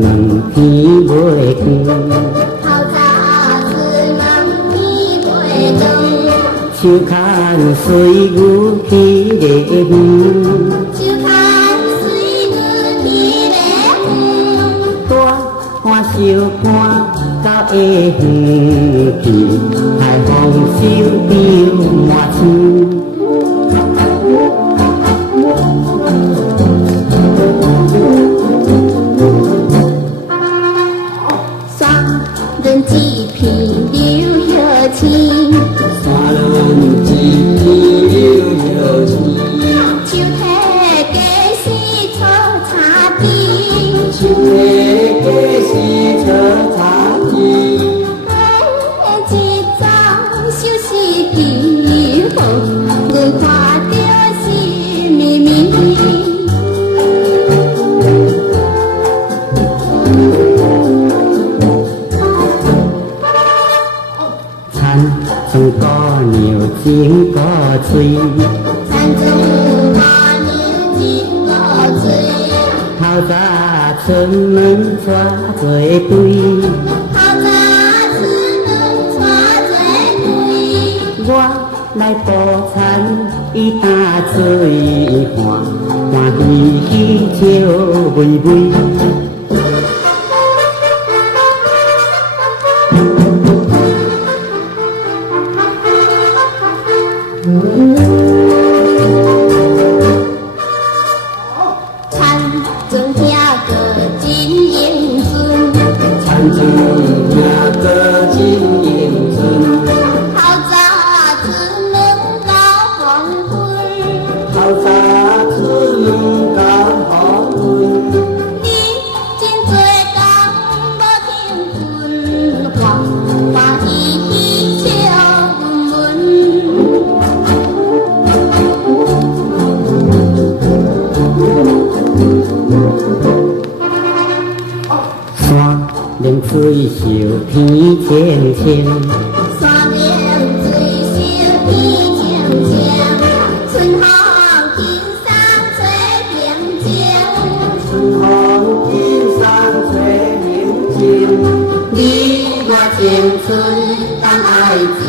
两天袂光，透早春两天袂长，手牵随牛去猎鱼，手牵随牛去猎鱼，大看小看到下远去，海风手丢满厝。山人一片柳叶青，山人一片柳叶青，树体加丝草茶甜，树体加丝草茶甜。一丛小丝皮，阮看着心绵绵。田种高牛种高水，山中花牛真古锥，透早出门带做堆。透早出门带做堆，我来捕田，伊打水看，欢喜喜笑微微。田中遐个真英俊，田中那个真英俊，透早出门到黄昏，透早出门到黄昏。你真多工无停顿，欢喜喜笑文文。山连水秀天青青，山顶水秀天青青，春风轻送吹平静。春风轻送吹平静。你我青春当爱情。